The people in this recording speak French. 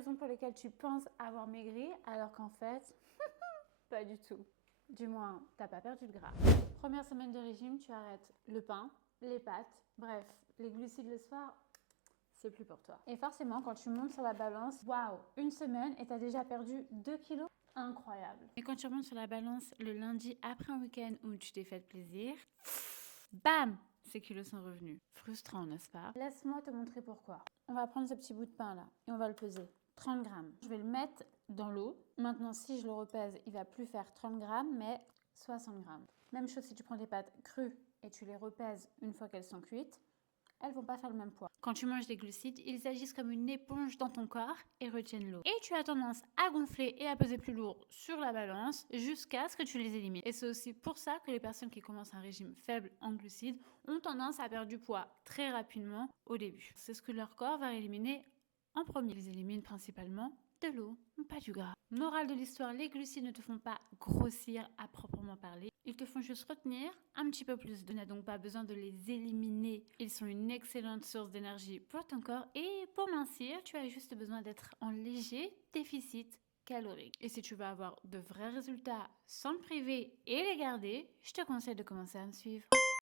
raisons pour lesquelles tu penses avoir maigri alors qu'en fait, pas du tout. Du moins, t'as pas perdu de gras. Première semaine de régime, tu arrêtes le pain, les pâtes, bref, les glucides le soir, c'est plus pour toi. Et forcément, quand tu montes sur la balance, waouh, une semaine et t'as déjà perdu 2 kilos. Incroyable. Et quand tu remontes sur la balance le lundi après un week-end où tu t'es fait plaisir, bam, ces kilos sont revenus. Frustrant, n'est-ce pas? Laisse-moi te montrer pourquoi. On va prendre ce petit bout de pain là et on va le peser. 30 grammes. Je vais le mettre dans l'eau. Maintenant, si je le repèse, il va plus faire 30 grammes, mais 60 grammes. Même chose si tu prends des pâtes crues et tu les repèses une fois qu'elles sont cuites, elles vont pas faire le même poids. Quand tu manges des glucides, ils agissent comme une éponge dans ton corps et retiennent l'eau. Et tu as tendance à gonfler et à peser plus lourd sur la balance jusqu'à ce que tu les élimines. Et c'est aussi pour ça que les personnes qui commencent un régime faible en glucides ont tendance à perdre du poids très rapidement au début. C'est ce que leur corps va éliminer en premier. Ils éliminent principalement de l'eau, pas du gras. Morale de l'histoire, les glucides ne te font pas grossir à proprement parler. Ils te font juste retenir un petit peu plus. Tu n'as donc pas besoin de les éliminer. Ils sont une excellente source d'énergie pour ton corps. Et pour mincir, tu as juste besoin d'être en léger déficit calorique. Et si tu veux avoir de vrais résultats sans te priver et les garder, je te conseille de commencer à me suivre.